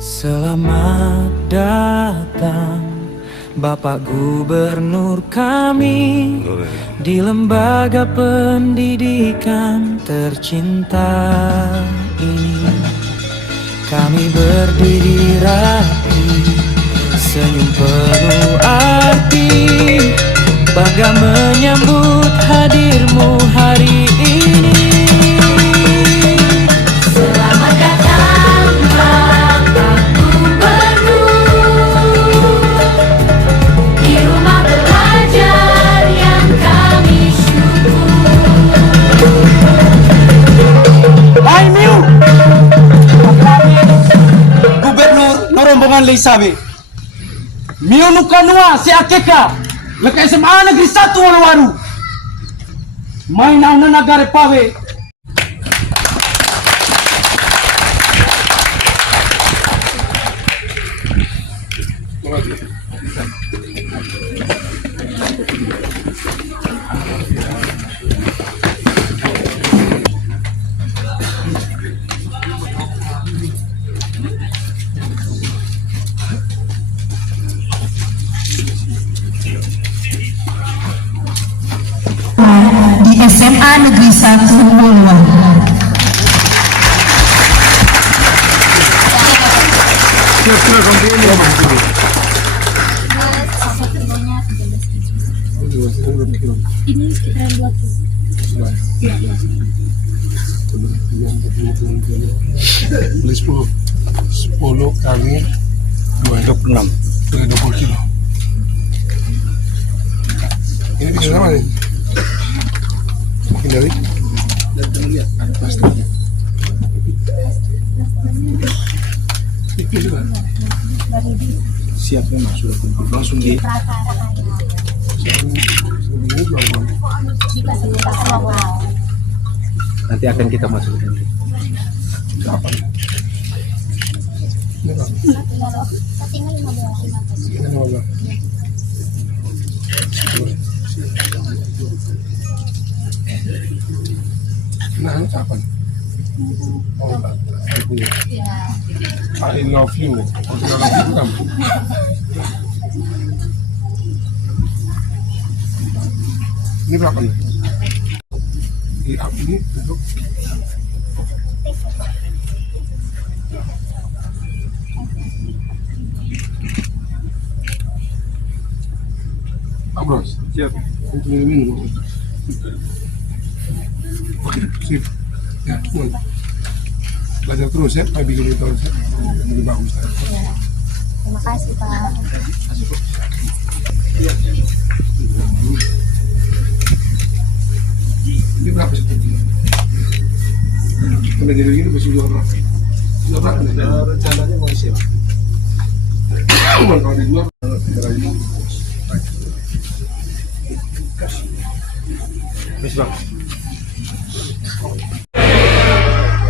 Selamat datang Bapak Gubernur kami di lembaga pendidikan tercinta ini. Kami berdiri rapi, senyum penuh arti, bangga menyambut hadirmu hari ini. Selamat datang Bapak Gubernur di rumah belajar yang kami syukur. Hai Miu, Gubernur Rombongan Leisabe. Miu nukanua si Akeka, leka SMA Negeri 1 Waru. Main ang nanagare pawe. Di SMA Negeri 1 Mulwan. Ini sekitaran 20. Beli 10 kali 26 20 kilo. Ini bikin apa nih? Hindari. Siap memang sudah langsung di nanti akan kita masukkan. Nah, ini kapan? Oh, I love you. Ini berapa nih? Ini untuk Bros, siap. Untuk minum. Oke, sip. Ya, mulai. Belajar terus ya, Pak bikin terus ya. Lebih bagus. Terima kasih Pak. Ini berapa sih? Udah jadi begini masih jual berapa? Jual berapa nih? Rencananya mau siap. Kalau dijual,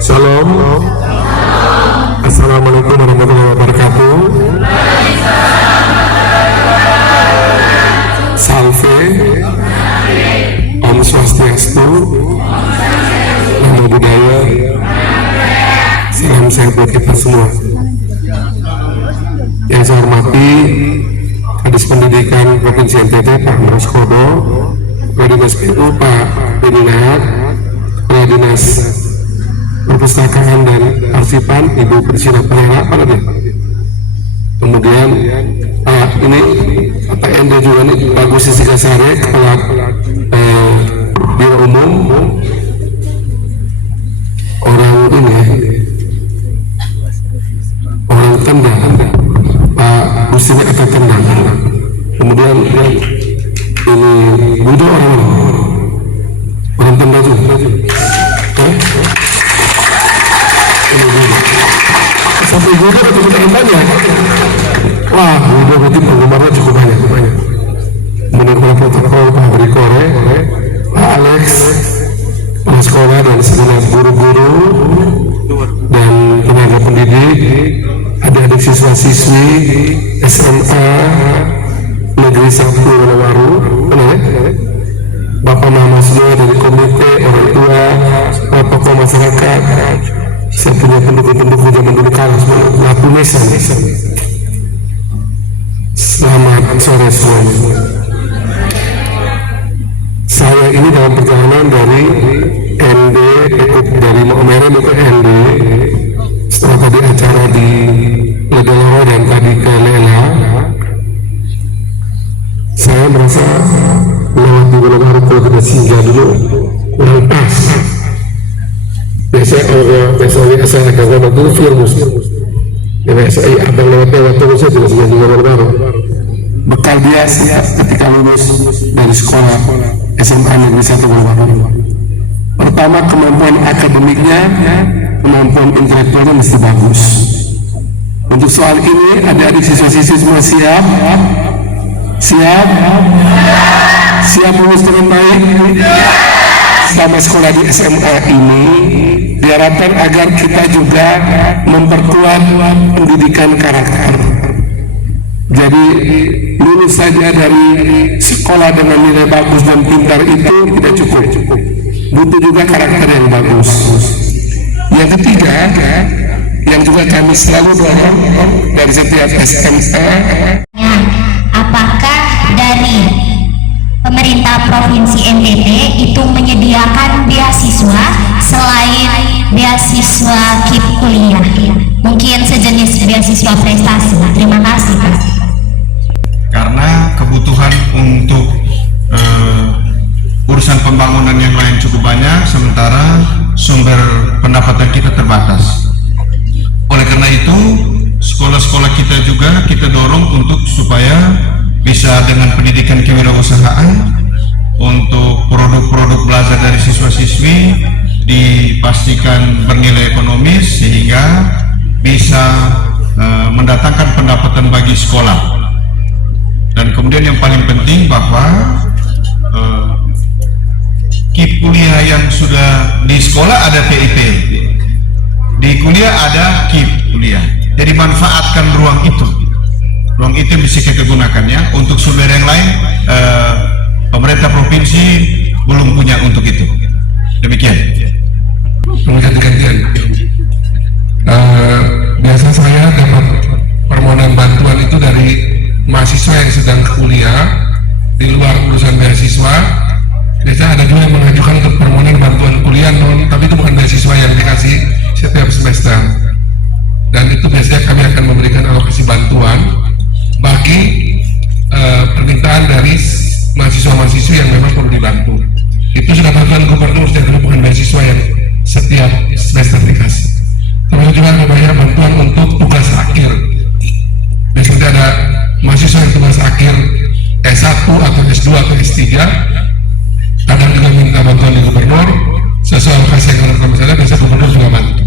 Shalom. Assalamualaikum warahmatullahi wabarakatuh. Salve. Om Swastiastu. Namo Buddhaya. Salam sehat buat kita semua. Yang saya hormati Kadis Pendidikan Provinsi NTT Pak Muraskodo, Kepala Dinas PU Pak Bedinak, Kepala Dinas Perpustakaan dan Arsipan Ibu Priscilla Pereira, kemudian ini Pak Enda juga nih, Pak Gusti Sikasare, Kepala Biro Umum, orang ini orang Tendang, Pak Gusti Eka Tendang, kemudian ini Budo orang Tendang juga. Sampai juga betul-betul banyak. Wah, udah berarti penggemarnya cukup banyak. Kemudian protokol Pak Brikore, Pak Alex, Pak sekolah dan segenap guru-guru dan tenaga pendidik, adik-adik siswa-siswi SMA Negeri 1 Waru, Bapak Mama semua dari komite, orang tua, tokoh masyarakat, Saya punya pendukung-pendukung zaman dulu kala, Lapu Mesan. Selamat sore semuanya. Saya ini dalam perjalanan dari ND, dari Maumere ke ND. Setelah tadi acara di Ledeloro dan tadi ke Lela, saya merasa lewat di Ledeloro kalau kita singgah dulu kurang pas. Biasanya saya akan lewat dulu Firmus. Ya saya abang lewat terus saya tidak singgah di Ledeloro. Bekal biasa ketika lulus dari sekolah SMA Negeri 1 Buluwaru. Pertama, kemampuan akademiknya, kemampuan intelektualnya mesti bagus. Untuk soal ini, adik-adik siswa-siswi semua siap? Siap? Siap lulus dengan baik? Selama sekolah di SMA ini, diharapkan agar kita juga memperkuat pendidikan karakter. Jadi lulus saja dari sekolah dengan nilai bagus dan pintar itu tidak cukup. Butuh juga karakter yang bagus. Yang ketiga, yang juga kami selalu dorong dari setiap SMA. Apakah dari pemerintah Provinsi NTT itu menyediakan beasiswa selain beasiswa KIP kuliah? Mungkin sejenis beasiswa prestasi. Terima kasih, Pak. Karena kebutuhan untuk urusan pembangunan yang lain cukup banyak, sementara sumber pendapatan kita terbatas. Oleh karena itu, sekolah-sekolah kita juga kita dorong untuk supaya bisa dengan pendidikan kewirausahaan, untuk produk-produk belajar dari siswa-siswi dipastikan bernilai ekonomis sehingga bisa mendatangkan pendapatan bagi sekolah. Dan kemudian yang paling penting bahwa KIP kuliah yang sudah di sekolah ada PIP, di kuliah ada KIP kuliah. Jadi manfaatkan ruang itu yang bisa kita gunakan ya. Untuk sumber yang lain pemerintah provinsi belum punya untuk itu. Demikian. Gantian. Biasa saya dapat permohonan bantuan itu dari mahasiswa yang sedang kuliah di luar urusan beasiswa. Biasanya ada juga yang mengajukan untuk permohonan bantuan kuliah, tapi itu bukan beasiswa yang dikasih setiap semester. Dan itu biasanya kami akan memberikan alokasi bantuan bagi permintaan dari mahasiswa-mahasiswa yang memang perlu dibantu. Itu sudah bantuan gubernur, jadi bukan beasiswa yang setiap semester dikasih. Terus juga membayar bantuan untuk tugas akhir. Biasanya ada mahasiswa yang tugas akhir S1 atau S2 atau S3, kadang juga minta bantuan di gubernur sesuai alokasi yang menurut misalnya, biasa gubernur juga bantu.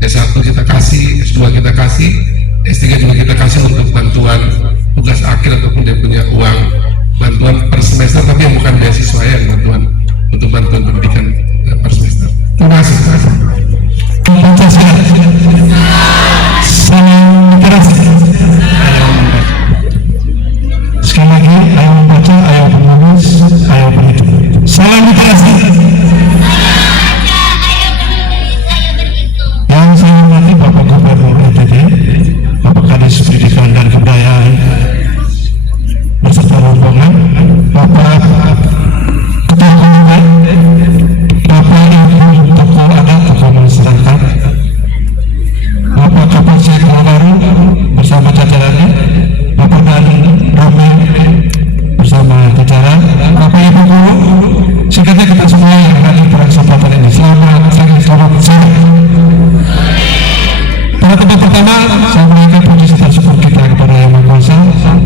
S1 kita kasih, S2 kita kasih, S3 juga kita kasih untuk bantuan tugas akhir ataupun dia punya uang bantuan per semester, tapi yang bukan beasiswa yang bantuan untuk bantuan pendidikan per semester. Terima kasih. Sekali lagi, ayo membaca, ayo menulis, ayo berhitung. Salam literasi. Yang saya hormati Bapak Gubernur NTT, Bapak Kadis Pendidikan dan Kebudayaan beserta rombongan, Bapak Ketua Komite, Bapak Ibu tokoh adat, tokoh masyarakat, Bapak Kapolsek Buluwaru bersama jajarannya, Bapak Dani Romi bersama jajaran, Bapak Ibu guru, singkatnya kita semua yang hadir pada kesempatan ini. Selamat sore. Pada tempat pertama, saya mengucapkan puji serta syukur kita kepada Yang Maha Kuasa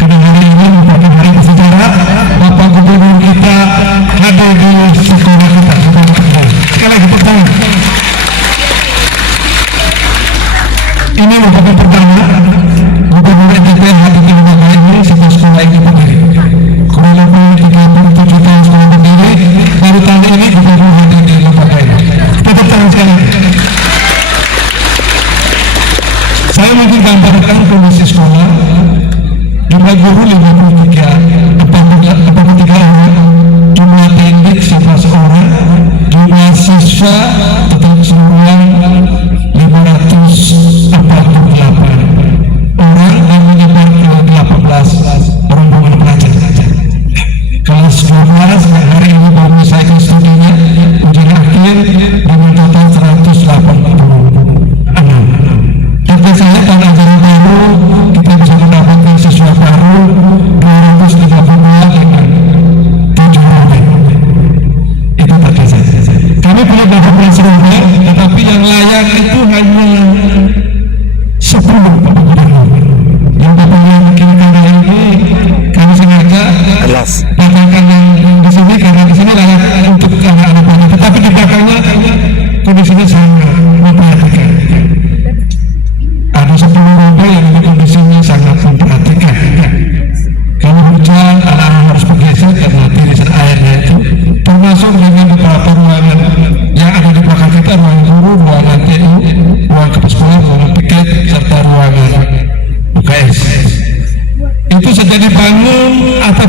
karena hari ini merupakan hari bersejarah. Bapak Gubernur kita hadir di sekolah kita. Sekali lagi pertama, ini merupakan pertama Gubernur NTT hadir di lembaga ini setelah sekolah ini berdiri. Kurang lebih 37 tahun sekolah berdiri, baru tahun ini Gubernur hadir di lembaga ini. Tepuk tangan sekali lagi. Saya mungkin gambarkan kondisi sekolah. Jumlah guru 53 orang, jumlah pendidik 11 orang, jumlah siswa total keseluruhan 500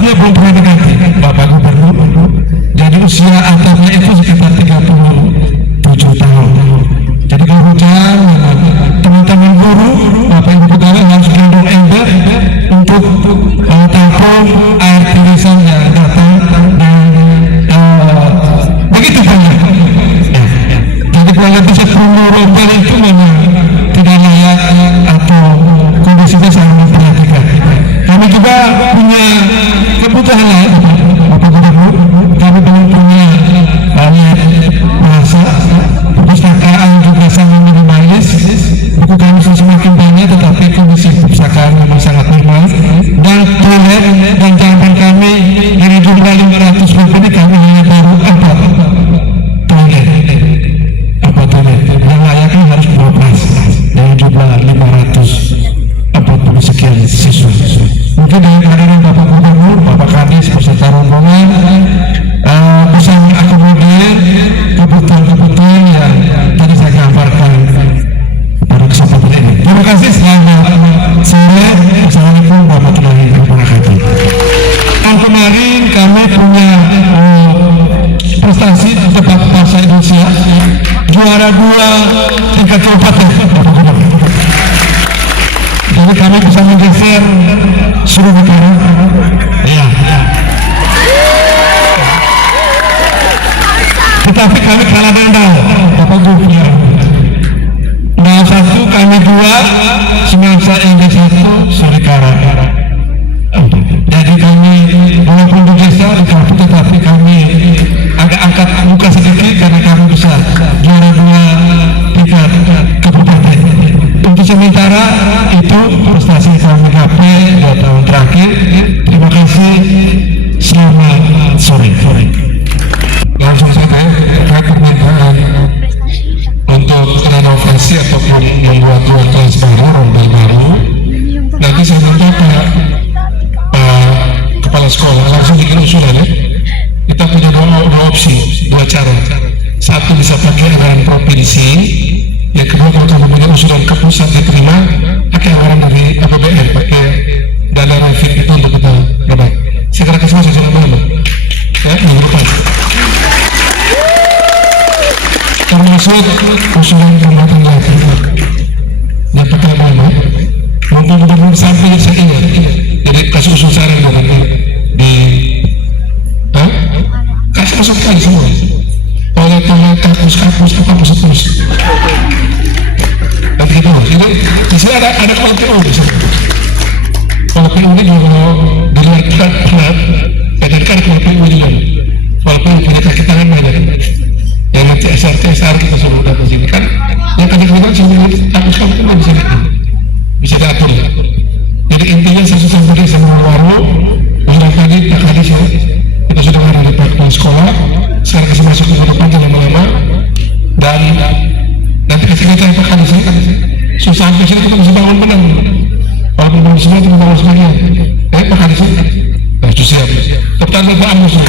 dia belum pernah diganti Bapak Gubernur. Jadi usia atapnya itu sekitar 37 tahun. Jadi kalau hujan, teman-teman guru, Bapak Ibu pegawai harus gendong ember untuk tampung air tulisan yang datang dan begitu banyak. Jadi kalau bisa penuh rombongan itu memang tidak layak atau kondisinya sangat memperhatikan. Kami juga punya kebutuhan lain, Bapak Gubernur. Kami belum punya banyak bahasa, perpustakaan juga sangat minimalis. Buku kami semakin banyak, tetapi kondisi perpustakaan memang sangat normal. Dan toilet dan jamban kami dari jumlah 500 ini kami hanya baru 4 toilet. Yang layaknya harus 12 dari jumlah 540 sekian siswa. Mungkin dengan kehadiran Bapak Gubernur, Bapak Kadis beserta rombongan bisa mengakomodir kebutuhan-kebutuhan yang tadi saya gambarkan pada kesempatan ini. Terima kasih. Selamat sore. Assalamualaikum warahmatullahi wabarakatuh. Tahun kemarin kami punya prestasi debat bahasa Indonesia, juara 2 tingkat kabupaten. Jadi kami bisa menggeser seluruh negara. Ya. Tetapi kami kalah dengan Bapak Gubernur. 01 kami 2, semasa Inggris 1 Surikara. Jadi kami walaupun bergeser tetapi kami agak angkat muka sedikit karena kami bisa juara 2 tingkat kabupaten. Untuk sementara itu prestasi kami capai 2 tahun terakhir. Terima kasih. Selamat sore. Langsung saja terkait permintaan untuk renovasi ataupun membuat ruang baru, rombel baru. Nanti saya minta Pak Kepala Sekolah langsung bikin usulan ya. Kita punya dua opsi, 2 cara. Satu bisa pakai anggaran provinsi, yang kedua kalau kamu punya usulan ke pusat diterima, pakai anggaran dari APBN, pakai dana refit itu untuk kita dapat. Saya kira kesempatan saya sudah malam, ya minggu depan. Termasuk usulan pembuatan lagi. Yang pertama, mumpung gubernur sampai saya ingat, jadi kasih usul saran di kasih masuk kali semua. Oleh kampus terus. Nanti gitu, ini di sini ada kalau PU di sini. Kalau PU ini juga dilihat pelat, dan kan kalau PU juga. Kalau PU punya kaki tangan banyak. Yang nanti SR kita suruh datang ke sini kan. Yang tadi kita sini kampus kamu kan bisa bisa diatur. Jadi intinya saya sudah sampaikan sama Waru, udah tadi Pak Kadis ya. Kita sudah ada di Kepala Sekolah. Sekarang kita masuk ke depan lama-lama dan nanti kita Pak Kadis ya. Susah sampai sini kita bisa bangun menang. Walaupun belum semua kita bangun sebagian. Pak Kadis ya. Harus siap. Pertama Pak Amos.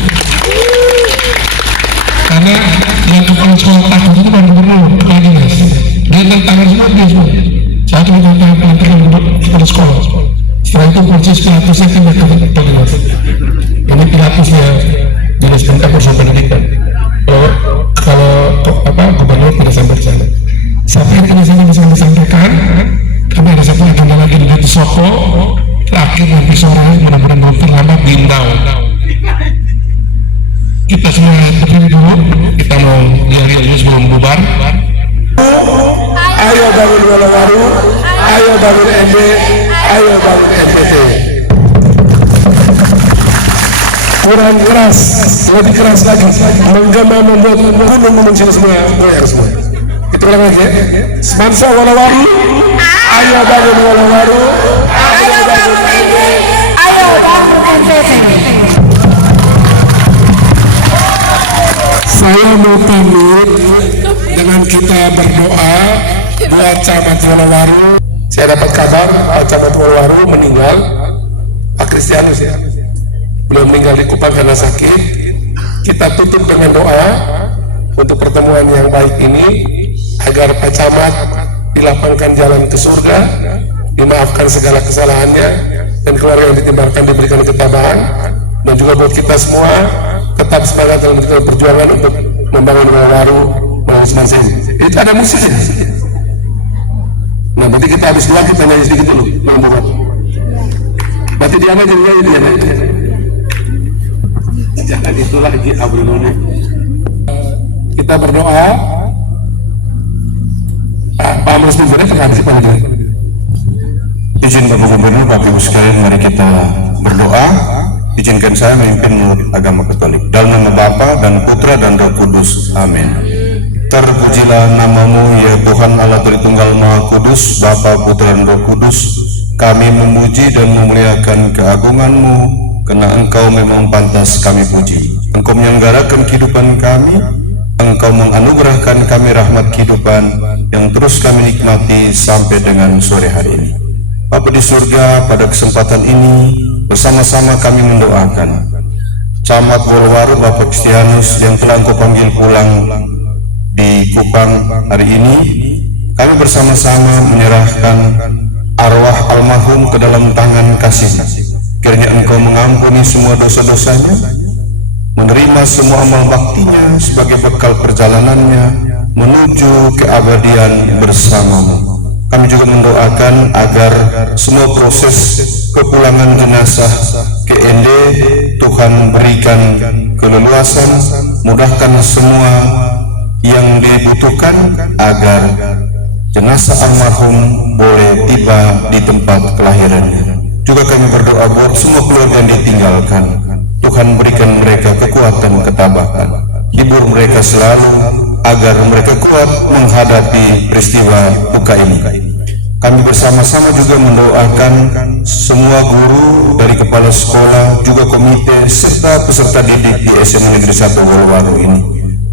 Karena yang Kepala Sekolah takut itu baru gubernur, Kepala Dinas. Dia tantangan semua dia semua. Satu tantangan pelantikan Kepala Sekolah. Setelah itu proses pilatusnya tidak ke Kepala Dinas. Ini pilatusnya Dinas Pendidikan Pendidikan. Kalau gubernur tidak sampai di sana. Sampai yang saya bisa disampaikan, kami ada satu agenda lagi di Soko. Terakhir nanti sore, mudah-mudahan belum terlambat di Indau. Kita semua berdiri dulu, kita mau diari-ari sebelum bubar. Ayo bangun Wolowaru, ayo bangun MB, ayo bangun NPT. Kurang keras, lebih keras lagi. Menggema membuat gunung memuncul semua, goyang semua. Kita ulang lagi ya. Semansa Wolowaru, ayo bangun Wolowaru, ayo bangun MB, ayo bangun NPT. Saya mau pamit dengan kita berdoa buat Camat Wolowaru. Saya dapat kabar Pak Camat Wolowaru meninggal, Pak Kristianus ya. Beliau meninggal di Kupang karena sakit. Kita tutup dengan doa untuk pertemuan yang baik ini, agar Pak Camat dilapangkan jalan ke surga, dimaafkan segala kesalahannya, dan keluarga yang ditimbarkan diberikan ketabahan, dan juga buat kita semua tetap semangat dalam kita perjuangan untuk membangun Waru Masing-masing. Itu ada musiknya. Nah, berarti kita habis doa kita nyanyi sedikit dulu. Berarti dia aja nyanyi dia. Jangan itu lagi abdulnya. Kita berdoa. Pak Amrus Gubernur terima kasih Pak. Izin Bapak Gubernur, Bapak Ibu sekalian, mari kita berdoa. Izinkan saya memimpin menurut agama Katolik. Dalam nama Bapa dan Putra dan Roh Kudus. Amin. Terpujilah namamu ya Tuhan Allah Tritunggal Maha Kudus, Bapa, Putra dan Roh Kudus. Kami memuji dan memuliakan keagungan-Mu, karena Engkau memang pantas kami puji. Engkau menyelenggarakan kehidupan kami, Engkau menganugerahkan kami rahmat kehidupan yang terus kami nikmati sampai dengan sore hari ini. Bapa di surga, pada kesempatan ini bersama-sama kami mendoakan Camat Wolwaru Bapak Kristianus yang telah Engkau panggil pulang di Kupang hari ini. Kami bersama-sama menyerahkan arwah almarhum ke dalam tangan kasih-Nya. Kiranya Engkau mengampuni semua dosa-dosanya, menerima semua amal baktinya sebagai bekal perjalanannya menuju keabadian bersamamu. Kami juga mendoakan agar semua proses kepulangan jenazah ke ND Tuhan berikan keleluasan, mudahkan semua yang dibutuhkan agar jenazah almarhum boleh tiba di tempat kelahirannya. Juga kami berdoa buat semua keluarga yang ditinggalkan. Tuhan berikan mereka kekuatan ketabahan, hibur mereka selalu agar mereka kuat menghadapi peristiwa duka ini. Kami bersama-sama juga mendoakan semua guru dari kepala sekolah, juga komite serta peserta didik di SMA Negeri 1 Wolwaru ini.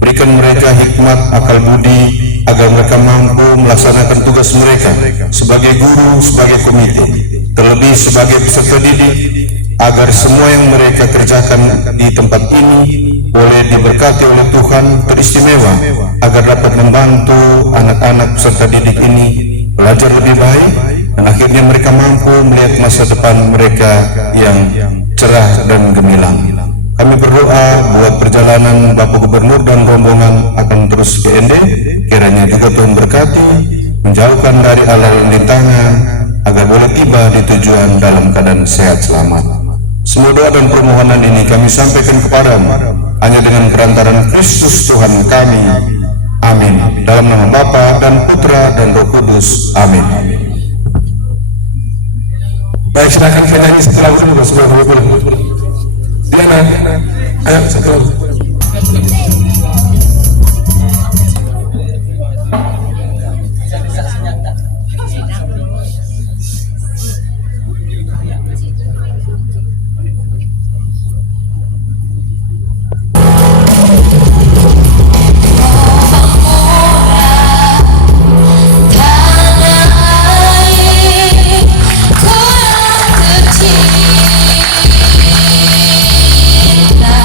Berikan mereka hikmat, akal budi agar mereka mampu melaksanakan tugas mereka sebagai guru, sebagai komite, terlebih sebagai peserta didik, agar semua yang mereka kerjakan di tempat ini boleh diberkati oleh Tuhan teristimewa, agar dapat membantu anak-anak peserta didik ini belajar lebih baik dan akhirnya mereka mampu melihat masa depan mereka yang cerah dan gemilang. Kami berdoa buat perjalanan Bapak Gubernur dan rombongan akan terus ke ND. Kiranya juga Tuhan berkati, menjauhkan dari hal-hal rintangan agar boleh tiba di tujuan dalam keadaan sehat selamat. Semua doa dan permohonan ini kami sampaikan kepadamu hanya dengan perantaraan Kristus Tuhan kami. Amin. Dalam nama Bapa dan Putra dan Roh Kudus. Amin. Baik, silakan saya nyanyi setelah itu sebelum kami pulang. Diana, ayo satu lagu. Cinta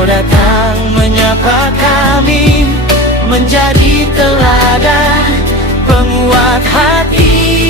Kau datang menyapa kami, menjadi teladan penguat hati